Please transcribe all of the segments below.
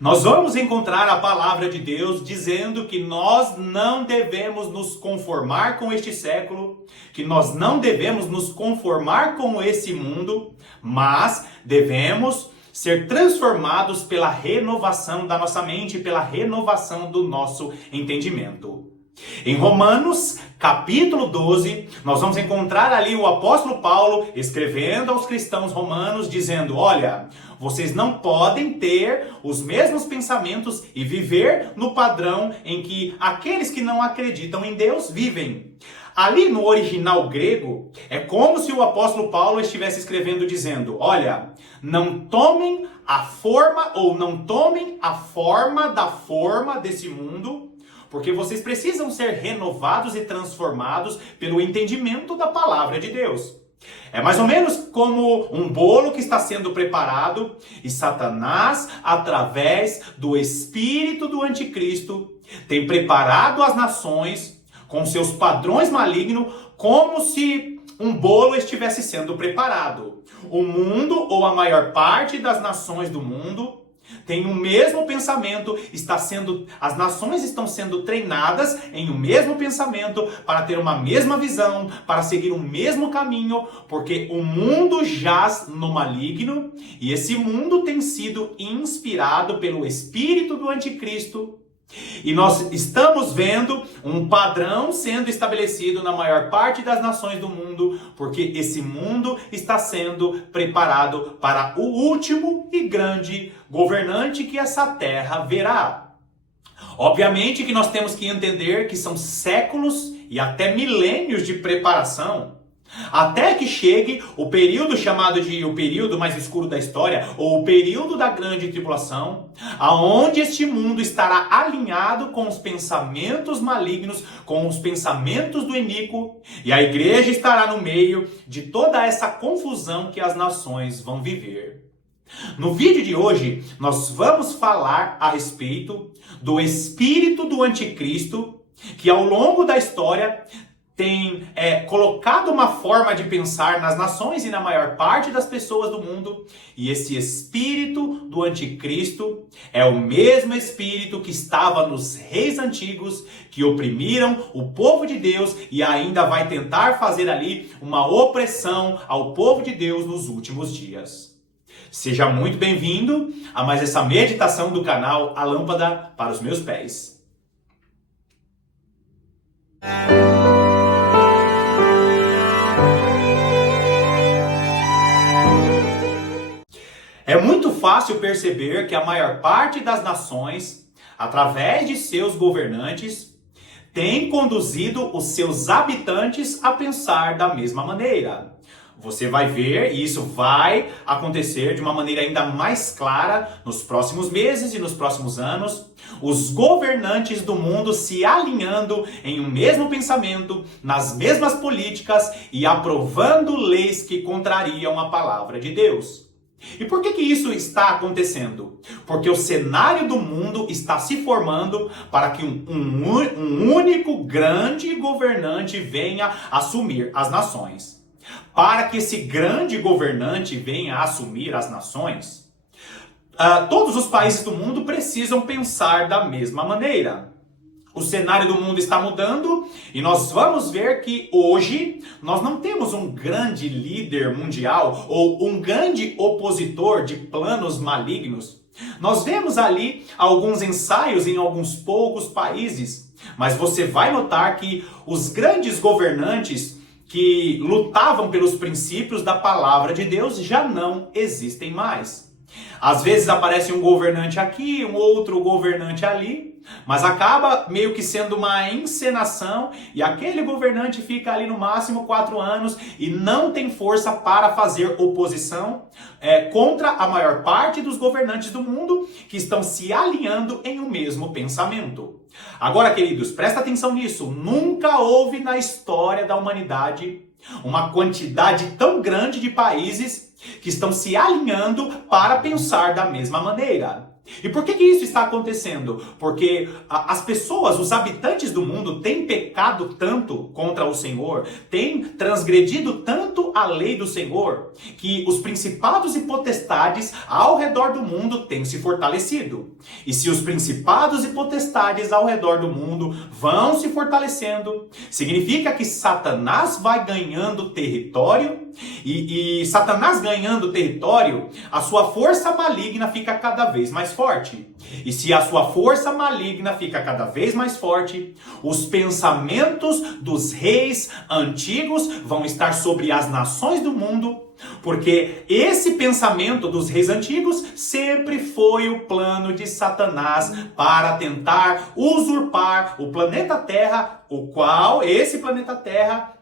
Nós vamos encontrar a palavra de Deus dizendo que nós não devemos nos conformar com este século, que nós não devemos nos conformar com esse mundo, mas devemos ser transformados pela renovação da nossa mente, pela renovação do nosso entendimento. Em Romanos, capítulo 12, nós vamos encontrar ali o apóstolo Paulo escrevendo aos cristãos romanos, dizendo: olha, vocês não podem ter os mesmos pensamentos e viver no padrão em que aqueles que não acreditam em Deus vivem. Ali no original grego, é como se o apóstolo Paulo estivesse escrevendo dizendo: olha, não tomem a forma ou não tomem a forma da forma desse mundo, porque vocês precisam ser renovados e transformados pelo entendimento da palavra de Deus. É mais ou menos como um bolo que está sendo preparado e Satanás, através do espírito do anticristo, tem preparado as nações com seus padrões malignos como se um bolo estivesse sendo preparado. O mundo, ou a maior parte das nações do mundo, tem o mesmo pensamento, as nações estão sendo treinadas em o mesmo pensamento para ter uma mesma visão, para seguir o mesmo caminho, porque o mundo jaz no maligno e esse mundo tem sido inspirado pelo espírito do anticristo. E nós estamos vendo um padrão sendo estabelecido na maior parte das nações do mundo, porque esse mundo está sendo preparado para o último e grande governante que essa terra verá. Obviamente que nós temos que entender que são séculos e até milênios de preparação, até que chegue o período chamado de o período mais escuro da história, ou o período da grande tribulação, aonde este mundo estará alinhado com os pensamentos malignos, com os pensamentos do iníquo, e a igreja estará no meio de toda essa confusão que as nações vão viver. No vídeo de hoje, nós vamos falar a respeito do espírito do anticristo, que ao longo da história tem colocado uma forma de pensar nas nações e na maior parte das pessoas do mundo. E esse espírito do anticristo é o mesmo espírito que estava nos reis antigos, que oprimiram o povo de Deus e ainda vai tentar fazer ali uma opressão ao povo de Deus nos últimos dias. Seja muito bem-vindo a mais essa meditação do canal A Lâmpada para os Meus Pés. É muito fácil perceber que a maior parte das nações, através de seus governantes, tem conduzido os seus habitantes a pensar da mesma maneira. Você vai ver, e isso vai acontecer de uma maneira ainda mais clara nos próximos meses e nos próximos anos, os governantes do mundo se alinhando em um mesmo pensamento, nas mesmas políticas e aprovando leis que contrariam a palavra de Deus. E por que isso está acontecendo? Porque o cenário do mundo está se formando para que um único grande governante venha assumir as nações. Para que esse grande governante venha assumir as nações, todos os países do mundo precisam pensar da mesma maneira. O cenário do mundo está mudando e nós vamos ver que hoje nós não temos um grande líder mundial ou um grande opositor de planos malignos. Nós vemos ali alguns ensaios em alguns poucos países, mas você vai notar que os grandes governantes que lutavam pelos princípios da palavra de Deus já não existem mais. Às vezes aparece um governante aqui, um outro governante ali, mas acaba meio que sendo uma encenação e aquele governante fica ali no máximo 4 anos e não tem força para fazer oposição contra a maior parte dos governantes do mundo que estão se alinhando em um mesmo pensamento. Agora, queridos, presta atenção nisso. Nunca houve na história da humanidade uma quantidade tão grande de países que estão se alinhando para pensar da mesma maneira. E por que isso está acontecendo? Porque as pessoas, os habitantes do mundo, têm pecado tanto contra o Senhor, têm transgredido tanto a lei do Senhor, que os principados e potestades ao redor do mundo têm se fortalecido. E se os principados e potestades ao redor do mundo vão se fortalecendo, significa que Satanás vai ganhando território, e Satanás ganhando território, a sua força maligna fica cada vez mais forte. E se a sua força maligna fica cada vez mais forte, os pensamentos dos reis antigos vão estar sobre as nações do mundo, porque esse pensamento dos reis antigos sempre foi o plano de Satanás para tentar usurpar o planeta Terra, o qual esse planeta Terra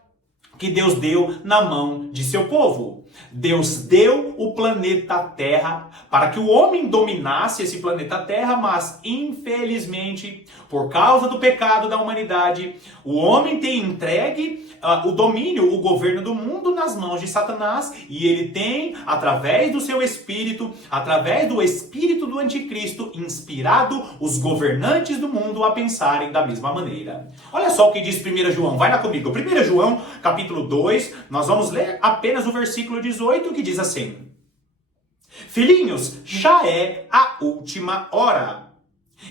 que Deus deu na mão de seu povo. Deus deu o planeta Terra para que o homem dominasse esse planeta Terra, mas infelizmente, por causa do pecado da humanidade, o homem tem entregue o domínio, o governo do mundo nas mãos de Satanás, e ele tem, através do seu espírito, através do espírito do anticristo, inspirado os governantes do mundo a pensarem da mesma maneira. Olha só o que diz 1 João, vai lá comigo. 1 João, capítulo 2, nós vamos ler apenas o versículo 18, que diz assim: Filhinhos, já é a última hora.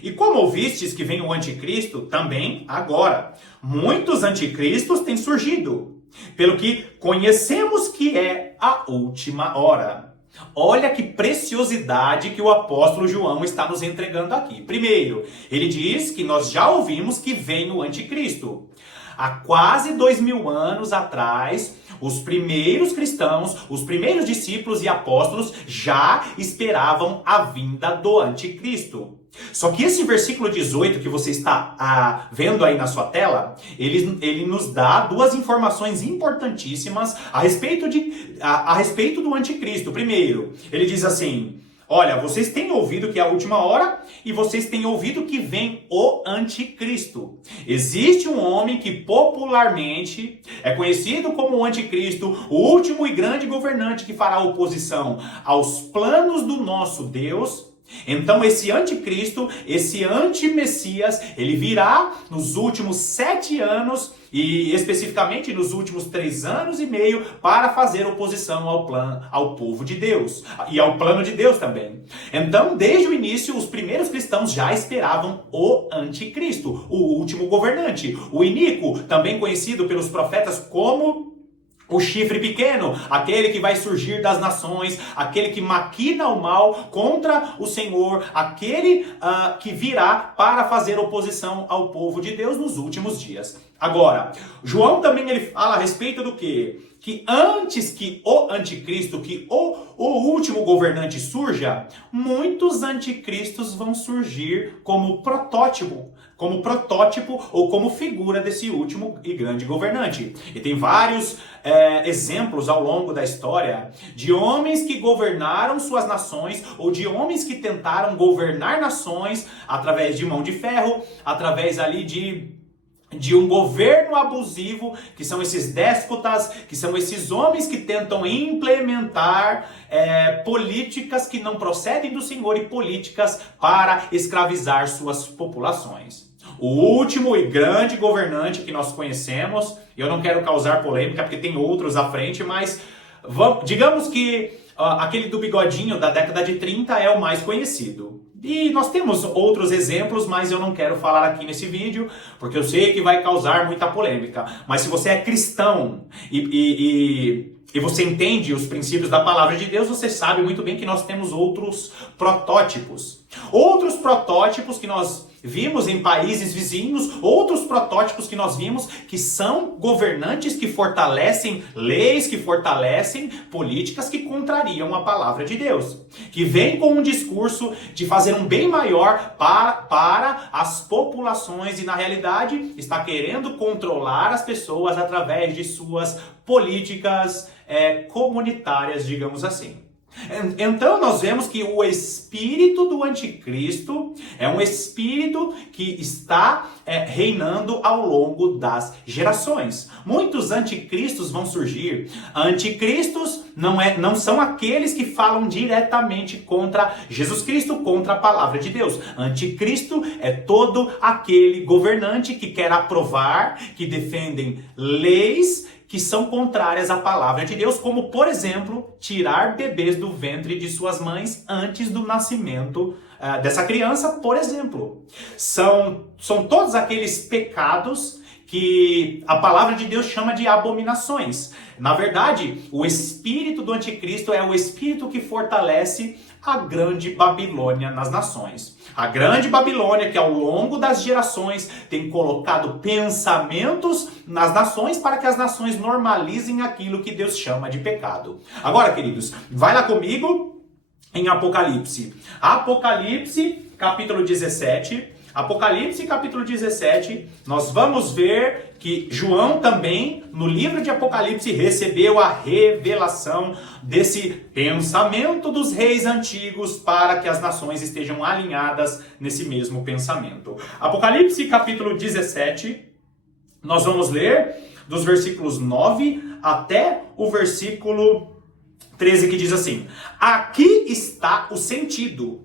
E como ouvistes que vem o anticristo, também agora muitos anticristos têm surgido, pelo que conhecemos que é a última hora. Olha que preciosidade que o apóstolo João está nos entregando aqui. Primeiro, ele diz que nós já ouvimos que vem o anticristo. Há quase 2000 anos atrás, os primeiros cristãos, os primeiros discípulos e apóstolos já esperavam a vinda do anticristo. Só que esse versículo 18 que você está vendo aí na sua tela, ele nos dá duas informações importantíssimas a respeito do anticristo. Primeiro, ele diz assim: olha, vocês têm ouvido que é a última hora e vocês têm ouvido que vem o anticristo. Existe um homem que popularmente é conhecido como o anticristo, o último e grande governante que fará oposição aos planos do nosso Deus. Então esse anticristo, esse antimessias, ele virá nos últimos 7 anos e especificamente nos últimos 3 anos e meio para fazer oposição ao povo de Deus e ao plano de Deus também. Então, desde o início, os primeiros cristãos já esperavam o anticristo, o último governante, o iníquo, também conhecido pelos profetas como o chifre pequeno, aquele que vai surgir das nações, aquele que maquina o mal contra o Senhor, aquele que virá para fazer oposição ao povo de Deus nos últimos dias. Agora, João também ele fala a respeito do quê? Que antes que o anticristo, que o último governante surja, muitos anticristos vão surgir como protótipo ou como figura desse último e grande governante. E tem vários exemplos ao longo da história de homens que governaram suas nações ou de homens que tentaram governar nações através de mão de ferro, através ali de um governo abusivo, que são esses déspotas, que são esses homens que tentam implementar políticas que não procedem do Senhor e políticas para escravizar suas populações. O último e grande governante que nós conhecemos, eu não quero causar polêmica porque tem outros à frente, mas digamos que aquele do bigodinho da década de 30 é o mais conhecido. E nós temos outros exemplos, mas eu não quero falar aqui nesse vídeo, porque eu sei que vai causar muita polêmica. Mas se você é cristão e você entende os princípios da palavra de Deus, você sabe muito bem que nós temos outros protótipos. Outros protótipos que nós vimos em países vizinhos, outros protótipos que nós vimos que são governantes que fortalecem leis, que fortalecem políticas que contrariam a palavra de Deus. Que vem com um discurso de fazer um bem maior para as populações e na realidade está querendo controlar as pessoas através de suas políticas comunitárias, digamos assim. Então nós vemos que o espírito do anticristo é um espírito que está reinando ao longo das gerações. Muitos anticristos vão surgir. Anticristos não são aqueles que falam diretamente contra Jesus Cristo, contra a palavra de Deus. Anticristo é todo aquele governante que quer aprovar, que defendem leis que são contrárias à palavra de Deus, como, por exemplo, tirar bebês do ventre de suas mães antes do nascimento dessa criança, por exemplo. São todos aqueles pecados que a palavra de Deus chama de abominações. Na verdade, o espírito do anticristo é o espírito que fortalece a grande Babilônia nas nações. A grande Babilônia que ao longo das gerações tem colocado pensamentos nas nações para que as nações normalizem aquilo que Deus chama de pecado. Agora, queridos, vai lá comigo em Apocalipse. Apocalipse, capítulo 17. Apocalipse, capítulo 17, nós vamos ver que João também, no livro de Apocalipse, recebeu a revelação desse pensamento dos reis antigos para que as nações estejam alinhadas nesse mesmo pensamento. Apocalipse, capítulo 17, nós vamos ler dos versículos 9 até o versículo 13, que diz assim: aqui está o sentido.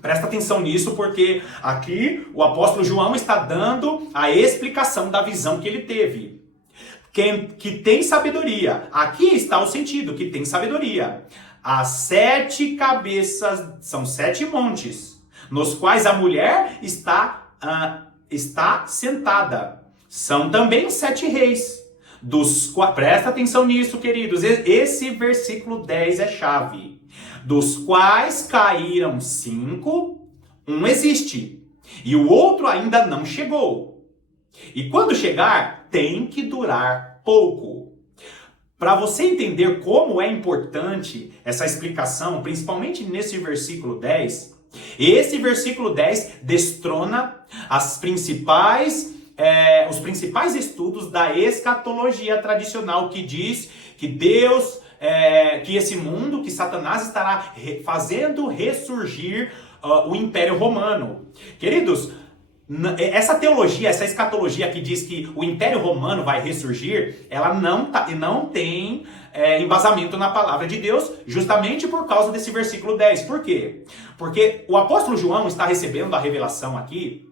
Presta atenção nisso, porque aqui o apóstolo João está dando a explicação da visão que ele teve. Que tem sabedoria. Aqui está o sentido, que tem sabedoria. As 7 cabeças são 7 montes, nos quais a mulher está sentada. São também 7 reis. Presta atenção nisso, queridos. Esse versículo 10 é chave. Dos quais caíram 5, um existe, e o outro ainda não chegou. E quando chegar, tem que durar pouco. Para você entender como é importante essa explicação, principalmente nesse versículo 10, esse versículo 10 destrona os principais estudos da escatologia tradicional, que diz que Deus... que esse mundo, que Satanás estará fazendo ressurgir o Império Romano. Queridos, essa teologia, essa escatologia que diz que o Império Romano vai ressurgir, ela não tem embasamento na palavra de Deus, justamente por causa desse versículo 10. Por quê? Porque o apóstolo João está recebendo a revelação aqui.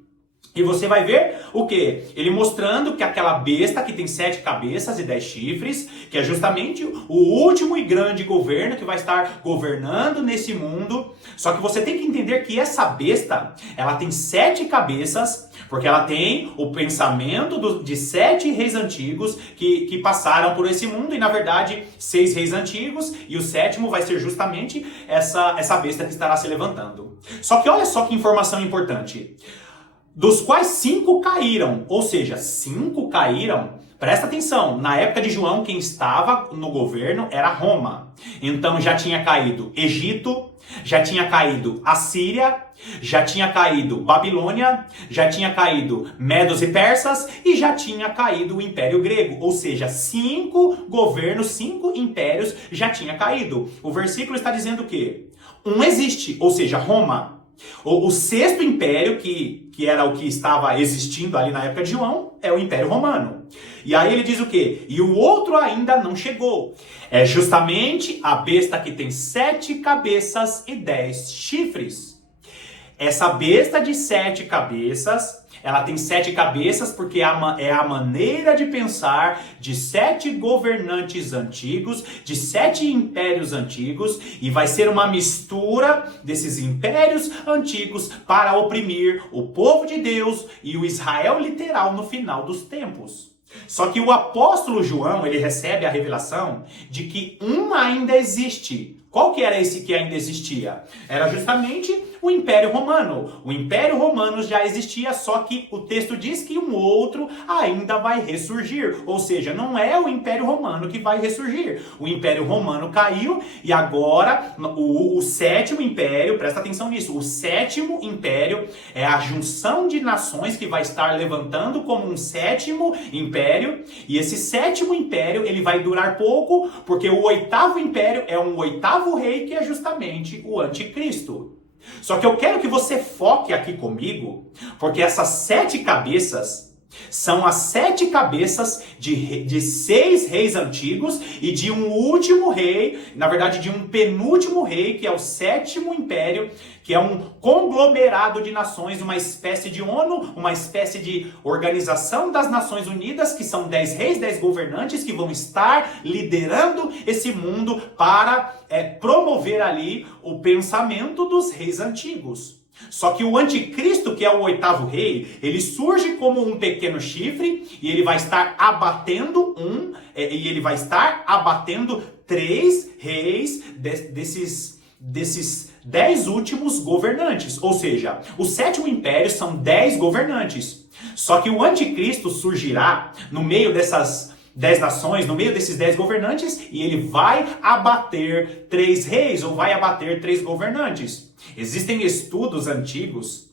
E você vai ver o quê? Ele mostrando que aquela besta que tem 7 cabeças e 10 chifres, que é justamente o último e grande governo que vai estar governando nesse mundo. Só que você tem que entender que essa besta, ela tem 7 cabeças, porque ela tem o pensamento de 7 reis antigos que passaram por esse mundo. E na verdade, 6 reis antigos, e o 7º vai ser justamente essa besta que estará se levantando. Só que olha só que informação importante. Dos quais 5 caíram, ou seja, 5 caíram. Presta atenção, na época de João, quem estava no governo era Roma. Então já tinha caído Egito, já tinha caído Assíria, já tinha caído Babilônia, já tinha caído Medos e Persas e já tinha caído o Império Grego. Ou seja, 5 governos, 5 impérios já tinha caído. O versículo está dizendo o quê? Um existe, ou seja, Roma. O 6º império, que era o que estava existindo ali na época de João, é o Império Romano. E aí ele diz o quê? E o outro ainda não chegou. É justamente a besta que tem 7 cabeças e 10 chifres. Essa besta de 7 cabeças, ela tem 7 cabeças porque é a maneira de pensar de 7 governantes antigos, de 7 impérios antigos, e vai ser uma mistura desses impérios antigos para oprimir o povo de Deus e o Israel literal no final dos tempos. Só que o apóstolo João, ele recebe a revelação de que um ainda existe. Qual que era esse que ainda existia? Era justamente o Império Romano. O Império Romano já existia, só que o texto diz que um outro ainda vai ressurgir. Ou seja, não é o Império Romano que vai ressurgir. O Império Romano caiu e agora o 7º Império, presta atenção nisso, o 7º Império é a junção de nações que vai estar levantando como um 7º Império. E esse 7º Império, ele vai durar pouco, porque o 8º Império é um 8º oitavo rei, que é justamente o anticristo. Só que eu quero que você foque aqui comigo, porque essas 7 cabeças são as 7 cabeças de 6 reis antigos e de um último rei, na verdade de um penúltimo rei, que é o 7º império, que é um conglomerado de nações, uma espécie de ONU, uma espécie de Organização das Nações Unidas, que são 10 reis, 10 governantes que vão estar liderando esse mundo para promover ali o pensamento dos reis antigos. Só que o anticristo, que é o 8º rei, ele surge como um pequeno chifre e ele vai estar abatendo e ele vai estar abatendo 3 reis desses 10 últimos governantes. Ou seja, o 7º império são 10 governantes. Só que o anticristo surgirá no meio dessas 10 nações, no meio desses 10 governantes, e ele vai abater 3 reis, ou vai abater 3 governantes. Existem estudos antigos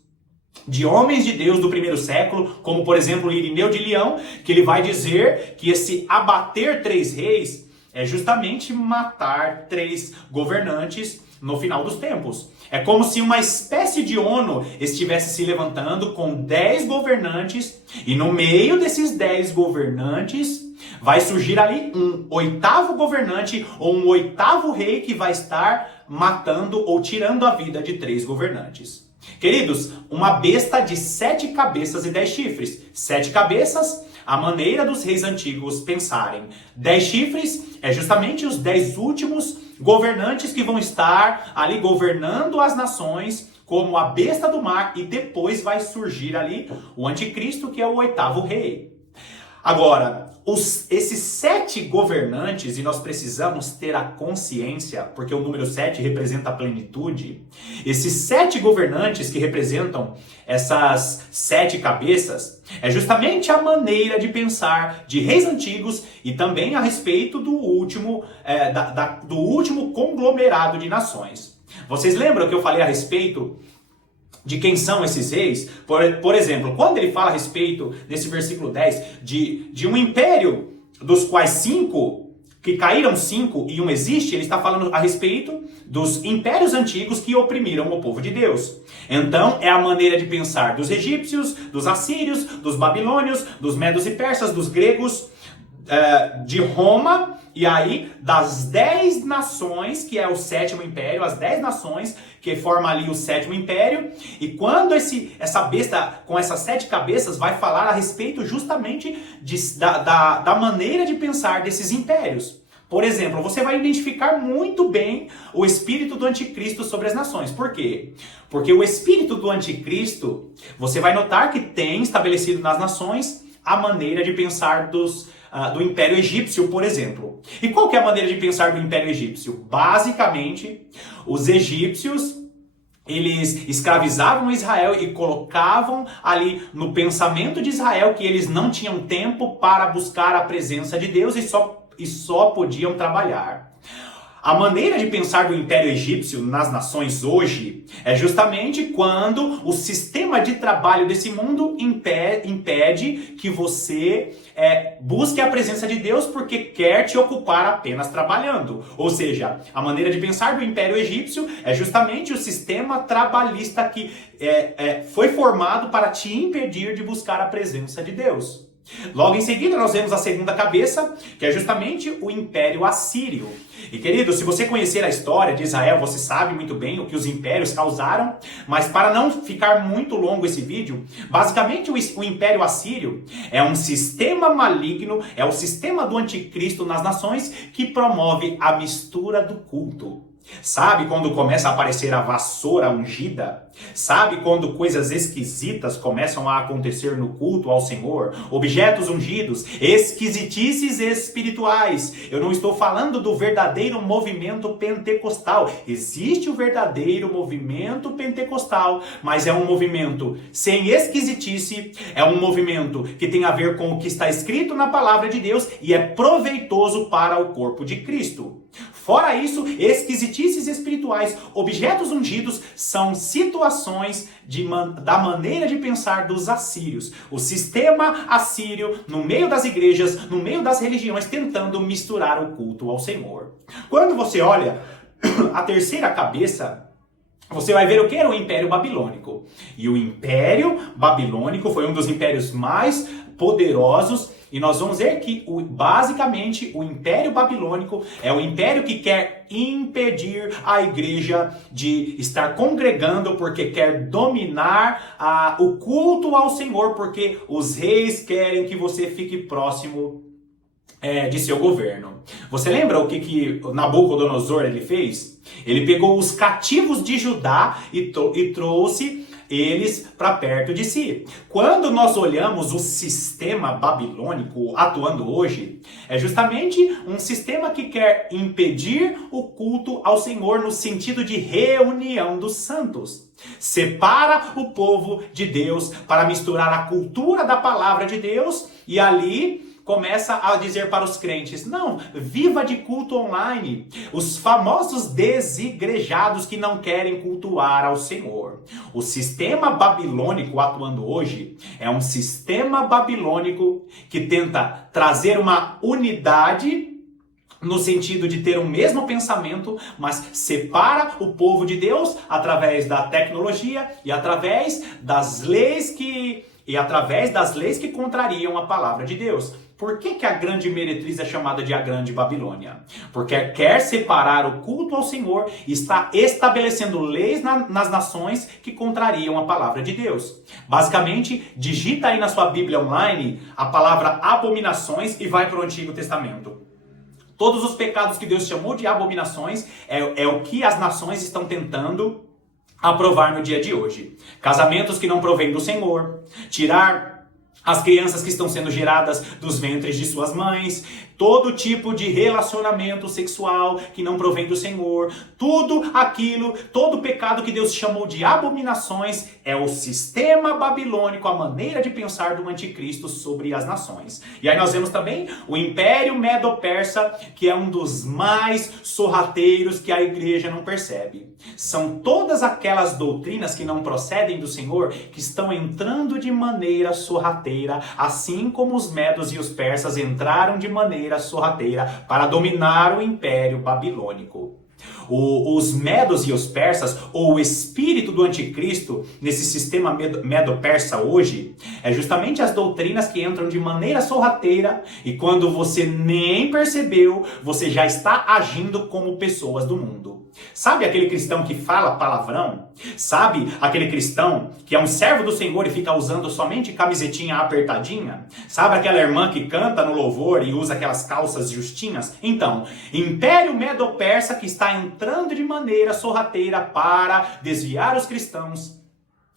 de homens de Deus do primeiro século, como por exemplo Irineu de Leão, que ele vai dizer que esse abater 3 reis é justamente matar 3 governantes no final dos tempos. É como se uma espécie de ONU estivesse se levantando com 10 governantes, e no meio desses 10 governantes vai surgir ali um 8º governante ou um 8º rei que vai estar matando ou tirando a vida de 3 governantes. Queridos, uma besta de 7 cabeças e 10 chifres. 7 cabeças, a maneira dos reis antigos pensarem. 10 chifres é justamente os 10 últimos governantes que vão estar ali governando as nações como a besta do mar, e depois vai surgir ali o anticristo, que é o 8º rei. Agora, esses 7 governantes, e nós precisamos ter a consciência, porque o número 7 representa a plenitude, esses 7 governantes que representam essas 7 cabeças, é justamente a maneira de pensar de reis antigos e também a respeito do último conglomerado de nações. Vocês lembram que eu falei a respeito de quem são esses reis? Por exemplo, quando ele fala a respeito, nesse versículo 10, de um império dos quais 5, que caíram 5 e um existe, ele está falando a respeito dos impérios antigos que oprimiram o povo de Deus. Então, é a maneira de pensar dos egípcios, dos assírios, dos babilônios, dos medos e persas, dos gregos, de Roma, e aí das 10 nações, que é o 7º império, as 10 nações que formam ali o 7º império, e quando essa besta com essas 7 cabeças vai falar a respeito justamente da maneira de pensar desses impérios. Por exemplo, você vai identificar muito bem o espírito do anticristo sobre as nações. Por quê? Porque o espírito do anticristo, você vai notar que tem estabelecido nas nações a maneira de pensar do Império Egípcio, por exemplo. E qual que é a maneira de pensar do Império Egípcio? Basicamente, os egípcios, eles escravizavam Israel e colocavam ali no pensamento de Israel que eles não tinham tempo para buscar a presença de Deus e só podiam trabalhar. A maneira de pensar do Império Egípcio nas nações hoje é justamente quando o sistema de trabalho desse mundo impede que você busque a presença de Deus porque quer te ocupar apenas trabalhando. Ou seja, a maneira de pensar do Império Egípcio é justamente o sistema trabalhista que foi formado para te impedir de buscar a presença de Deus. Logo em seguida nós vemos a segunda cabeça, que é justamente o Império Assírio. E querido, se você conhecer a história de Israel, você sabe muito bem o que os impérios causaram, mas para não ficar muito longo esse vídeo, basicamente o Império Assírio é um sistema maligno, é o sistema do anticristo nas nações que promove a mistura do culto. Sabe quando começa a aparecer a vassoura ungida? Sabe quando coisas esquisitas começam a acontecer no culto ao Senhor? Objetos ungidos, esquisitices espirituais. Eu não estou falando do verdadeiro movimento pentecostal. Existe o verdadeiro movimento pentecostal, mas é um movimento sem esquisitice, é um movimento que tem a ver com o que está escrito na palavra de Deus e é proveitoso para o corpo de Cristo. Fora isso, esquisitices espirituais, objetos ungidos, são situações da maneira de pensar dos assírios. O sistema assírio, no meio das igrejas, no meio das religiões, tentando misturar o culto ao Senhor. Quando você olha a terceira cabeça, você vai ver o que era o Império Babilônico. E o Império Babilônico foi um dos impérios mais poderosos. E nós vamos ver que, basicamente, o Império Babilônico é o império que quer impedir a igreja de estar congregando, porque quer dominar o culto ao Senhor, porque os reis querem que você fique próximo de seu governo. Você lembra o que Nabucodonosor ele fez? Ele pegou os cativos de Judá e trouxe eles para perto de si. Quando nós olhamos o sistema babilônico atuando hoje, é justamente um sistema que quer impedir o culto ao Senhor no sentido de reunião dos santos. Separa o povo de Deus para misturar a cultura da palavra de Deus e ali começa a dizer para os crentes, não, viva de culto online. Os famosos desigrejados que não querem cultuar ao Senhor. O sistema babilônico atuando hoje é um sistema babilônico que tenta trazer uma unidade no sentido de ter o mesmo pensamento, mas separa o povo de Deus através da tecnologia e através das leis que contrariam a palavra de Deus. Por que a grande meretriz é chamada de a Grande Babilônia? Porque quer separar o culto ao Senhor e está estabelecendo leis nas nações que contrariam a palavra de Deus. Basicamente, digita aí na sua Bíblia online a palavra abominações e vai para o Antigo Testamento. Todos os pecados que Deus chamou de abominações é o que as nações estão tentando aprovar no dia de hoje. Casamentos que não provêm do Senhor, tirar as crianças que estão sendo geradas dos ventres de suas mães, todo tipo de relacionamento sexual que não provém do Senhor, tudo aquilo, todo pecado que Deus chamou de abominações é o sistema babilônico, a maneira de pensar do anticristo sobre as nações. E aí nós vemos também o Império Medo-Persa, que é um dos mais sorrateiros que a igreja não percebe. São todas aquelas doutrinas que não procedem do Senhor que estão entrando de maneira sorrateira, assim como os medos e os persas entraram de maneira sorrateira para dominar o Império Babilônico. Os medos e os persas, ou o espírito do anticristo nesse sistema medo-persa hoje, é justamente as doutrinas que entram de maneira sorrateira e quando você nem percebeu, você já está agindo como pessoas do mundo. Sabe aquele cristão que fala palavrão? Sabe aquele cristão que é um servo do Senhor e fica usando somente camisetinha apertadinha? Sabe aquela irmã que canta no louvor e usa aquelas calças justinhas? Então, Império Medo-Persa que está entrando de maneira sorrateira para desviar os cristãos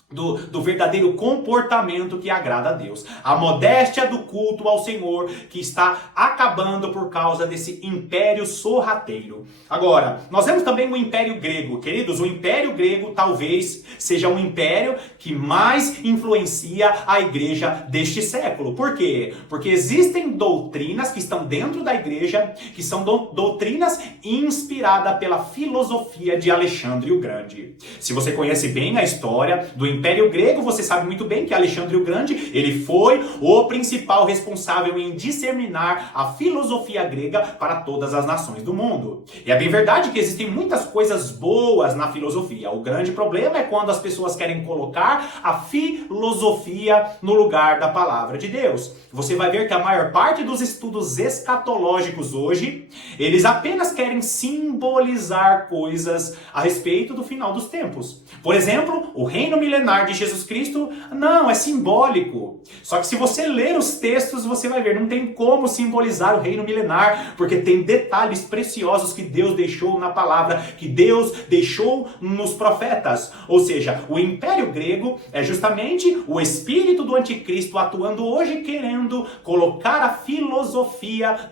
do verdadeiro comportamento que agrada a Deus. A modéstia do culto ao Senhor que está acabando por causa desse império sorrateiro. Agora, nós vemos também o Império Grego. Queridos, o Império Grego talvez seja um império que mais influencia a igreja deste século. Por quê? Porque existem doutrinas que estão dentro da igreja que são doutrinas inspiradas pela filosofia de Alexandre o Grande. Se você conhece bem a história do Império Grego, você sabe muito bem que Alexandre o Grande, ele foi o principal responsável em disseminar a filosofia grega para todas as nações do mundo. E é bem verdade que existem muitas coisas boas na filosofia. O grande problema é quando as pessoas querem colocar a filosofia no lugar da palavra de Deus. Você vai ver que a maior parte dos estudos escatológicos hoje, eles apenas querem simbolizar coisas a respeito do final dos tempos. Por exemplo, o reino milenar de Jesus Cristo, não, é simbólico. Só que se você ler os textos, você vai ver, não tem como simbolizar o reino milenar, porque tem detalhes preciosos que Deus deixou na palavra, que Deus deixou nos profetas. Ou seja, o Império Grego é justamente o espírito do anticristo atuando hoje, querendo colocar a filosofia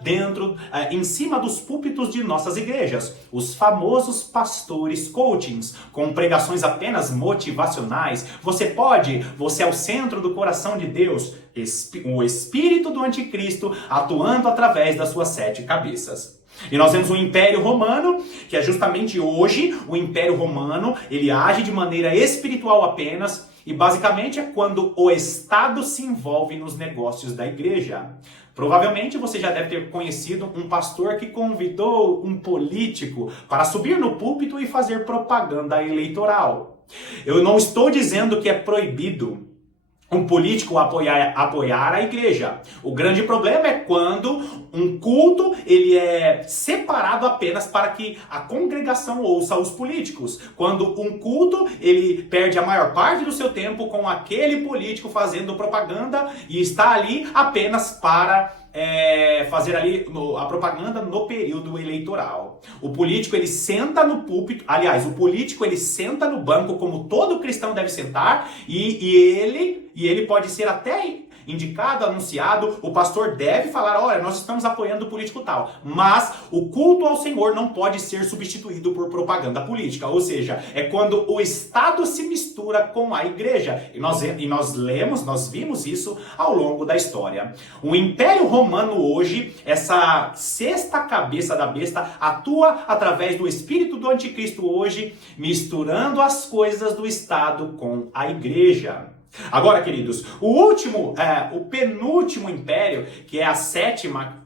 em cima dos púlpitos de nossas igrejas. Os famosos pastores coachings, com pregações apenas motivacionais. Você é o centro do coração de Deus, o espírito do anticristo atuando através das suas 7 cabeças. E nós temos o Império Romano, que é justamente hoje, o Império Romano, ele age de maneira espiritual apenas, e basicamente é quando o Estado se envolve nos negócios da igreja. Provavelmente você já deve ter conhecido um pastor que convidou um político para subir no púlpito e fazer propaganda eleitoral. Eu não estou dizendo que é proibido um político apoiar a igreja. O grande problema é quando um culto ele é separado apenas para que a congregação ouça os políticos. Quando um culto ele perde a maior parte do seu tempo com aquele político fazendo propaganda e está ali apenas para fazer ali a propaganda no período eleitoral. O político ele senta no púlpito, aliás, o político ele senta no banco como todo cristão deve sentar e ele pode ser até indicado, anunciado, o pastor deve falar, olha, nós estamos apoiando o político tal, mas o culto ao Senhor não pode ser substituído por propaganda política, ou seja, é quando o Estado se mistura com a igreja, e nós vimos isso ao longo da história. O Império Romano hoje, essa sexta cabeça da besta, atua através do espírito do anticristo hoje, misturando as coisas do Estado com a igreja. Agora, queridos, o penúltimo império, que é a sétima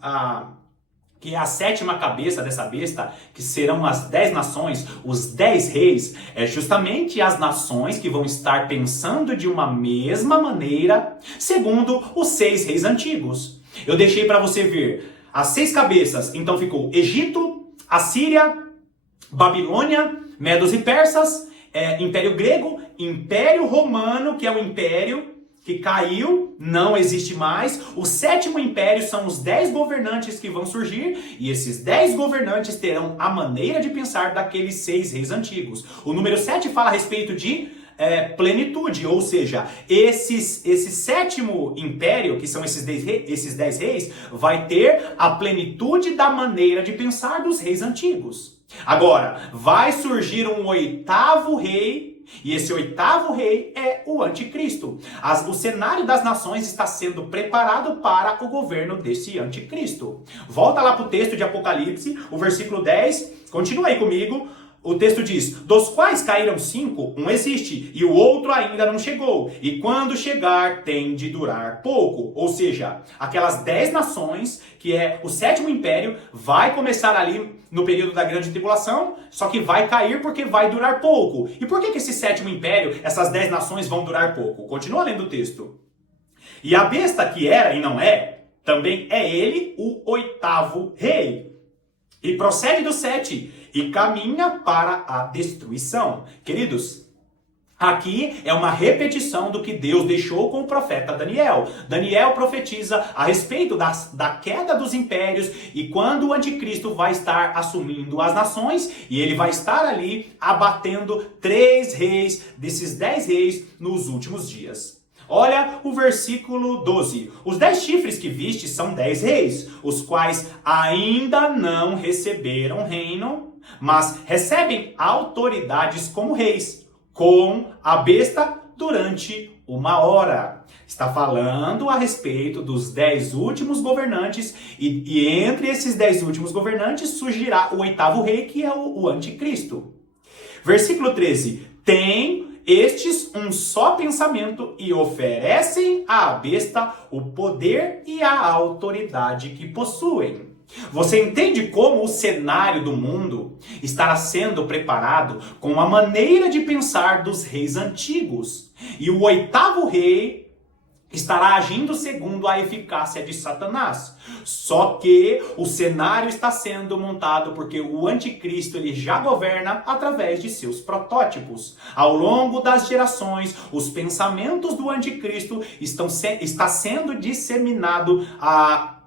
cabeça dessa besta, que serão as 10 nações, os 10 reis, é justamente as nações que vão estar pensando de uma mesma maneira, segundo os 6 reis antigos. Eu deixei para você ver as 6 cabeças, então ficou Egito, Assíria, Babilônia, Medos e Persas, Império Grego, Império Romano, que é o império que caiu, não existe mais. O 7º império são os 10 governantes que vão surgir, e esses 10 governantes terão a maneira de pensar daqueles 6 reis antigos. O número 7 fala a respeito de plenitude, ou seja, esse 7º império, que são esses 10 reis, vai ter a plenitude da maneira de pensar dos reis antigos. Agora, vai surgir um 8º rei, e esse 8º rei é o anticristo. O cenário das nações está sendo preparado para o governo desse anticristo. Volta lá para o texto de Apocalipse, o versículo 10, continua aí comigo. O texto diz, dos quais caíram 5, um existe, e o outro ainda não chegou. E quando chegar, tem de durar pouco. Ou seja, aquelas 10 nações, que é o 7º império, vai começar ali no período da grande tribulação, só que vai cair porque vai durar pouco. E por que esse 7º império, essas 10 nações vão durar pouco? Continua lendo o texto. E a besta que era e não é, também é ele o 8º rei. E procede do 7 e caminha para a destruição. Queridos, aqui é uma repetição do que Deus deixou com o profeta Daniel. Daniel profetiza a respeito da queda dos impérios e quando o anticristo vai estar assumindo as nações e ele vai estar ali abatendo 3 reis desses 10 reis nos últimos dias. Olha o versículo 12. Os 10 chifres que viste são 10 reis, os quais ainda não receberam reino, mas recebem autoridades como reis, com a besta durante 1 hora. Está falando a respeito dos 10 últimos governantes e entre esses 10 últimos governantes surgirá o 8º rei, que é o anticristo. Versículo 13. Tem estes um só pensamento e oferecem à besta o poder e a autoridade que possuem. Você entende como o cenário do mundo estará sendo preparado com a maneira de pensar dos reis antigos. E o 8º rei estará agindo segundo a eficácia de Satanás. Só que o cenário está sendo montado porque o anticristo ele já governa através de seus protótipos. Ao longo das gerações, os pensamentos do anticristo está sendo disseminado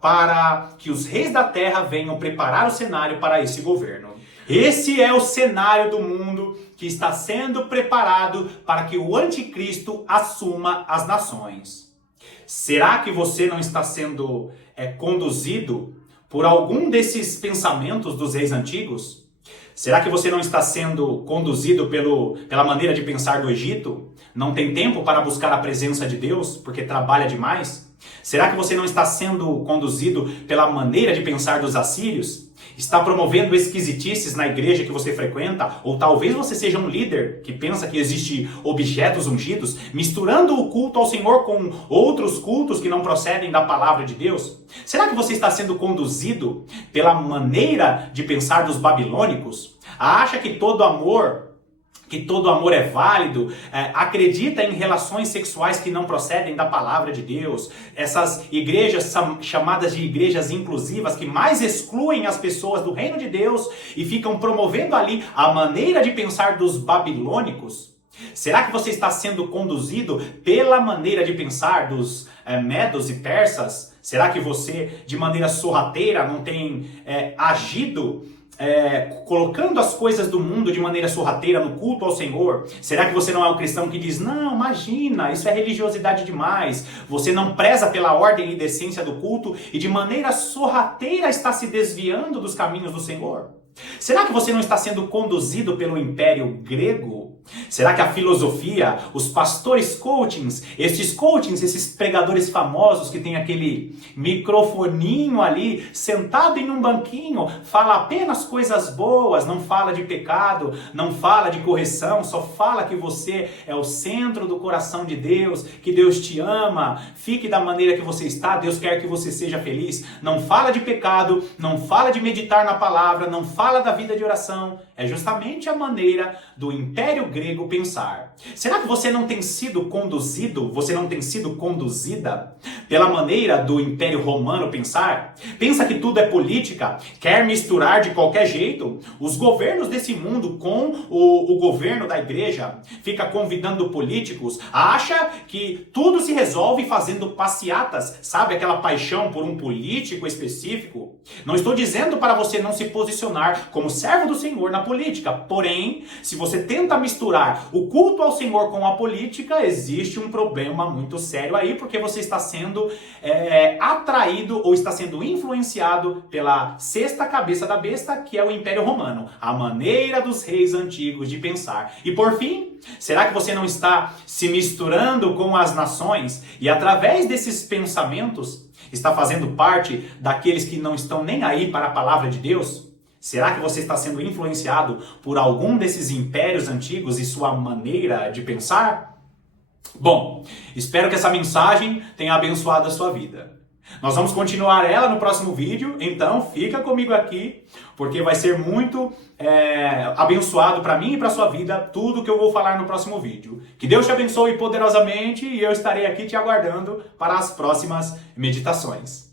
para que os reis da terra venham preparar o cenário para esse governo. Esse é o cenário do mundo que está sendo preparado para que o anticristo assuma as nações. Será que você não está sendo conduzido por algum desses pensamentos dos reis antigos? Será que você não está sendo conduzido pela maneira de pensar do Egito? Não tem tempo para buscar a presença de Deus porque trabalha demais? Será que você não está sendo conduzido pela maneira de pensar dos assírios? Está promovendo esquisitices na igreja que você frequenta? Ou talvez você seja um líder que pensa que existe objetos ungidos, misturando o culto ao Senhor com outros cultos que não procedem da palavra de Deus? Será que você está sendo conduzido pela maneira de pensar dos babilônicos? Acha que todo amor é válido, acredita em relações sexuais que não procedem da palavra de Deus, essas igrejas são chamadas de igrejas inclusivas que mais excluem as pessoas do reino de Deus e ficam promovendo ali a maneira de pensar dos babilônicos? Será que você está sendo conduzido pela maneira de pensar dos medos e persas? Será que você, de maneira sorrateira, não tem agido colocando as coisas do mundo de maneira sorrateira no culto ao Senhor? Será que você não é um cristão que diz, não, imagina, isso é religiosidade demais, você não preza pela ordem e decência do culto e de maneira sorrateira está se desviando dos caminhos do Senhor? Será que você não está sendo conduzido pelo Império Grego? Será que a filosofia, os pastores coachings, esses pregadores famosos que tem aquele microfoninho ali, sentado em um banquinho, fala apenas coisas boas, não fala de pecado, não fala de correção, só fala que você é o centro do coração de Deus, que Deus te ama, fique da maneira que você está, Deus quer que você seja feliz. Não fala de pecado, não fala de meditar na palavra, não fala da vida de oração. É justamente a maneira do Império Grego pensar. Será que você não tem sido conduzido, você não tem sido conduzida pela maneira do Império Romano pensar? Pensa que tudo é política, quer misturar de qualquer jeito. Os governos desse mundo com o governo da igreja, fica convidando políticos, acha que tudo se resolve fazendo passeatas, sabe aquela paixão por um político específico? Não estou dizendo para você não se posicionar como servo do Senhor na política, porém, se você tenta misturar o culto ao Senhor com a política, existe um problema muito sério aí, porque você está sendo atraído ou está sendo influenciado pela sexta cabeça da besta, que é o Império Romano, a maneira dos reis antigos de pensar. E por fim, será que você não está se misturando com as nações e através desses pensamentos está fazendo parte daqueles que não estão nem aí para a palavra de Deus? Será que você está sendo influenciado por algum desses impérios antigos e sua maneira de pensar? Bom, espero que essa mensagem tenha abençoado a sua vida. Nós vamos continuar ela no próximo vídeo, então fica comigo aqui, porque vai ser muito abençoado para mim e para sua vida tudo que eu vou falar no próximo vídeo. Que Deus te abençoe poderosamente e eu estarei aqui te aguardando para as próximas meditações.